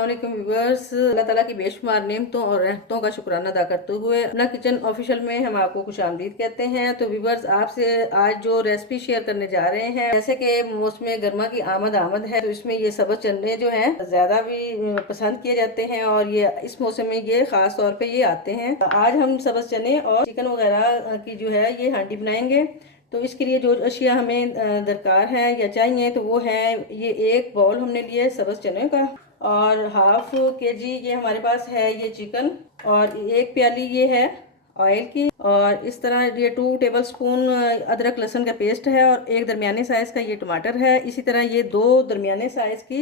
अस्सलाम वालेकुम व्यूअर्स। अल्लाह ताला की बेशुमार नेमतों और रहमतों का शुक्राना अदा करते हुए अपना किचन ऑफिशियल में हम आपको खुशामदीद कहते हैं। तो व्यूअर्स, आपसे आज जो रेसिपी शेयर करने जा रहे हैं, जैसे कि मौसम गर्मा की आमद है, तो इसमें ये सब्ज चने जो हैं ज़्यादा भी पसंद किए जाते हैं और ये इस मौसम में ये ख़ास तौर पर ये आते हैं। आज हम सब्ज चने और चिकन वगैरह की जो है ये हांडी बनाएंगे। तो इसके लिए जो अशिया हमें दरकार है या चाहिए तो वो है, ये एक बाउल हमने लिया है सब्ज़ चने का और हाफ के जी ये हमारे पास है ये चिकन, और एक प्याली ये है ऑयल की, और इस तरह ये 2 टेबल स्पून अदरक लहसुन का पेस्ट है, और एक दरमियाने साइज़ का ये टमाटर है। इसी तरह ये 2 दरमियाने साइज़ की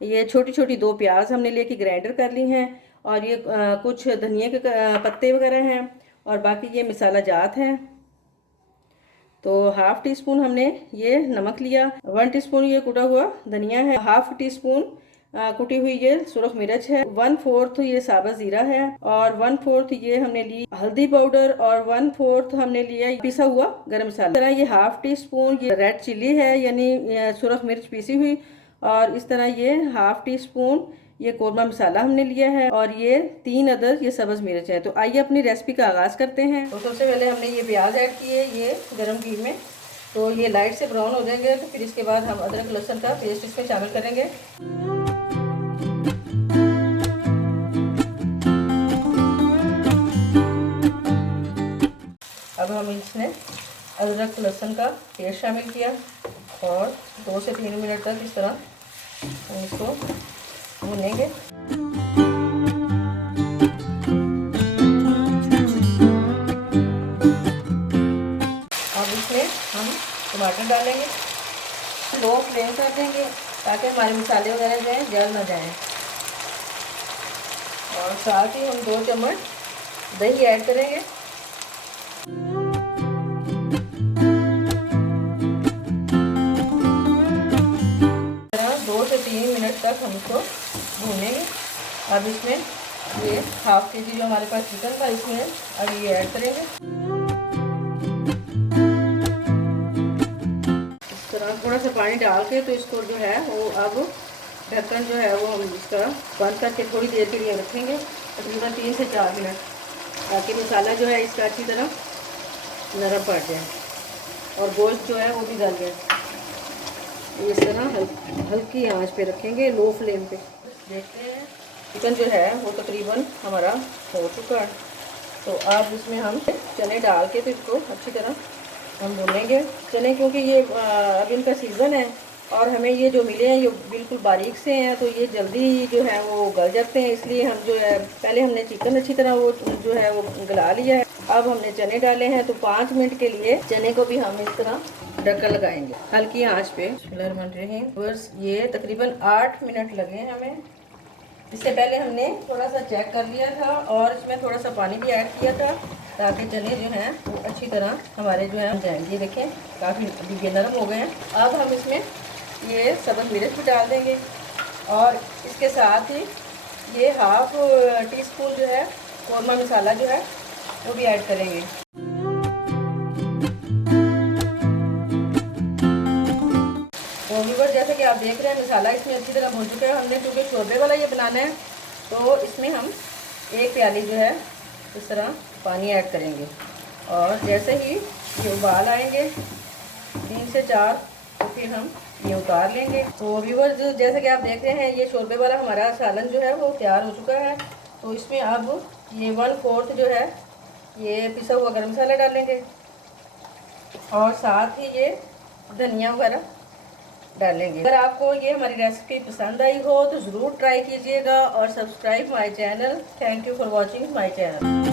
ये छोटी छोटी 2 प्याज हमने लेके ग्राइंडर कर ली हैं, और ये कुछ धनिया के पत्ते वगैरह हैं, और बाकी ये मसाला जात हैं। तो हाफ टी स्पून हमने ये नमक लिया, 1 टीस्पून ये कुटा हुआ धनिया है, हाफ टी स्पून कुटी हुई ये सुरख मिर्च है, 1/4 ये साबुत जीरा है, और 1/4 ये हमने ली हल्दी पाउडर, और 1/4 हमने लिया पिसा हुआ गरम मसाला। तरह ये हाफ टी स्पून ये रेड चिल्ली है, यानी सुरख मिर्च पीसी हुई, और इस तरह ये हाफ टी स्पून ये कोरमा मसाला हमने लिया है, और ये 3 अदद ये सब्ज मिर्च है। तो आइए अपनी रेसिपी का आगाज़ करते हैं। तो सबसे पहले हमने ये प्याज ऐड किए ये गरम घी में, तो ये लाइट से ब्राउन हो जाएंगे, तो फिर इसके बाद हम अदरक लहसुन का पेस्ट इसमें शामिल करेंगे। अब हम इसमें अदरक लहसुन का पेस्ट शामिल किया, और 2 से 3 मिनट तक इस तरह इसको भूनेंगे। अब इसमें हम टमाटर डालेंगे, लो फ्लेम कर देंगे ताकि हमारे मसाले वगैरह जो हैं जल ना जाएं, और साथ ही हम 2 चम्मच दही ऐड करेंगे। 2 से 3 मिनट तक हम इसको भूनेंगे। अब इसमें ये हाफ के जी जो हमारे पास चिकन था इसमें अब ये ऐड करेंगे। इस तरह थोड़ा सा पानी डाल के तो इसको जो है वो अब ढक्कन जो है वो हम इसका बंद करके थोड़ी देर के लिए रखेंगे, तकरीबन 3 से 4 मिनट, ताकि मसाला जो है इसका अच्छी तरह नरम पड़ जाए और गोश्त जो है वो भी गल जाए। इस तरह हल्की आंच पे रखेंगे, लो फ्लेम पे। देखते हैं चिकन जो है वो तकरीबन हमारा हो चुका है। तो अब इसमें हम चने डाल के तो इसको अच्छी तरह हम भूनेंगे। चने क्योंकि ये अब इनका सीज़न है और हमें ये जो मिले हैं ये बिल्कुल बारीक से हैं, तो ये जल्दी जो है वो गल जाते हैं, इसलिए हम जो है पहले हमने चिकन अच्छी तरह वो जो है वो गला लिया है। अब हमने चने डाले हैं, तो 5 मिनट के लिए चने को भी हम इस तरह ढक्कन लगाएंगे हल्की आंच पे। बस ये तकरीबन 8 मिनट लगे हमें। इससे पहले हमने थोड़ा सा चेक कर लिया था और इसमें थोड़ा सा पानी भी ऐड किया था, ताकि चने जो हैं वो अच्छी तरह हमारे जो है जाएंगे। देखें काफ़ी ये नरम हो गए हैं। अब हम इसमें ये सब्ज़ मिर्च भी डाल देंगे, और इसके साथ ही ये हाफ टी स्पून जो है कोरमा मसाला जो है वो भी ऐड करेंगे। तो व्यूअर्स, जैसे कि आप देख रहे हैं मसाला इसमें अच्छी तरह भून चुका है। हमने चूँकि शोरबे वाला ये बनाना है, तो इसमें हम 1 प्याली जो है इस तरह पानी ऐड करेंगे, और जैसे ही ये उबाल आएंगे 3 से 4, तो फिर हम ये उतार लेंगे। तो व्यूअर्स, जैसे कि आप देख रहे हैं ये शोरबे वाला हमारा सालन जो है वो तैयार हो चुका है। तो इसमें अब ये 1/4 जो है ये पिसा हुआ गरम मसाला डालेंगे, और साथ ही ये धनिया वगैरह डालेंगे। अगर आपको ये हमारी रेसिपी पसंद आई हो तो ज़रूर ट्राई कीजिएगा, और subscribe my channel. Thank you for watching my channel.